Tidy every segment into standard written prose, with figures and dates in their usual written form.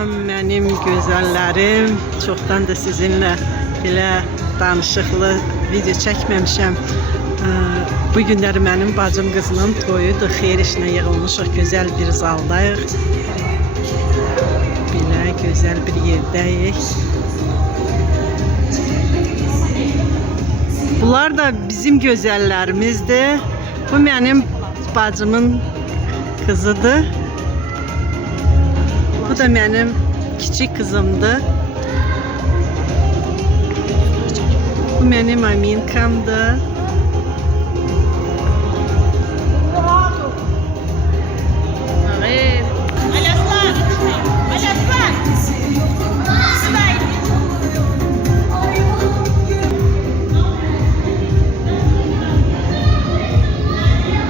Salam mənim gözəllərim. Çoxdan da sizinlə belə danışıqlı video çəkməmişəm. Bu günləri mənim bacım qızının toyudur. Xeyir işinə yığılmışıq. Gözəl bir zaldayıq. Belə gözəl bir yerdəyik. Bunlar da bizim gözəllərimizdir. Bu mənim bacımın kızıdır. Bu da benim küçük kızımdır. Bu benim Aminkamdır.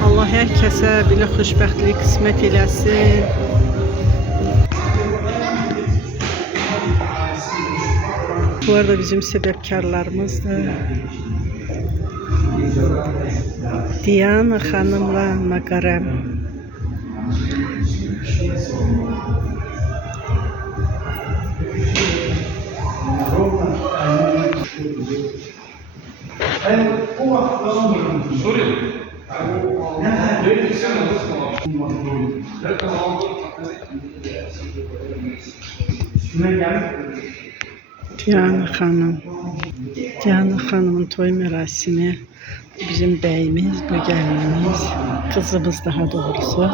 Allah herkese belə xoşbəxtlik qismət eləsin. Bu arada bizim sebepkarlarımızdır. Diana Hanım'la Makarem. Diana Hanım'ın toy merasimi. Bizim beyimiz, bu gelinimiz, kızımız daha doğrusu.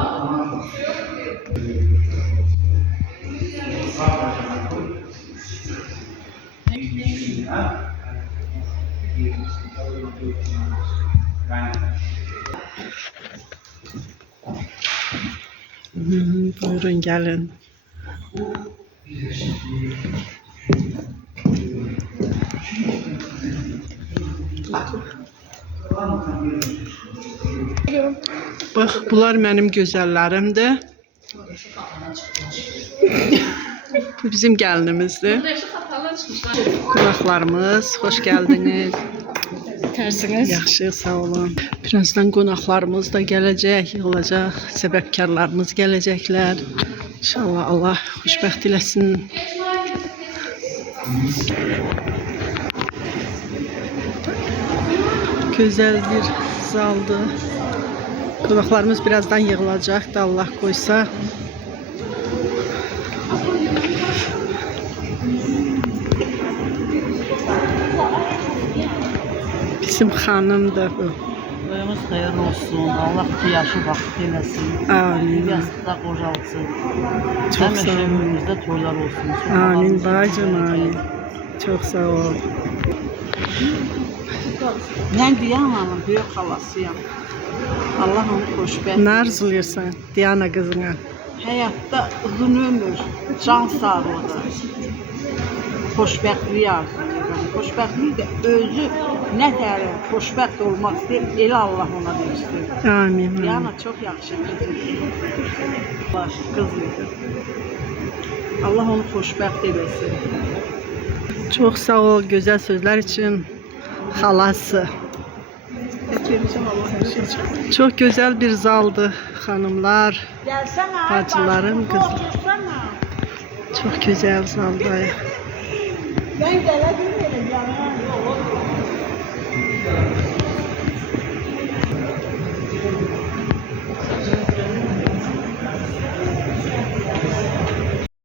Buyurun gelin. Bax, bunlar mənim gözəllərimdir. Bu bizim gəlinimizdir. Qonaqlarımız, xoş gəldiniz. Tersiniz. Yaxşı, sağ olun. Birazdan qonaqlarımız da gələcək, yığılacaq. Səbəbkarlarımız gələcəklər. İnşallah Allah xoşbəxt eləsin. Güzel bir zaldı. Qonaqlarımız birazdan yığılacaq da Allah koysa. Bizim xanımdır bu. Toyumuz xeyir olsun. Allah ki yaşı vaxt eləsin. Amin. Yastıqda qocalsın. Çok sağ ol. Ömrümüzdə toylar olsun. Amin bacım, amin. Çok sağ ol. Mən Diyana'nın böyük xalasıyam. Allah onu xoşbəxt. Ne arzulursan Diana kızına? Həyatda uzun ömür, can sağlığı, xoşbəxtliyi arzulayıram. Xoşbəxtlik də özü nə tərə xoşbəxt olmaq istəyir, elə Allah ona versin. Amin. Diana çox yaxşı qızdır. Baş qızdır. Allah onu xoşbəxt eləsin. Çok sağ ol güzel sözler için halası. Çok güzel bir zaldı hanımlar, bacılarım, kızlar. Çok güzel zaldayıq. Ben gelebilirim yanına.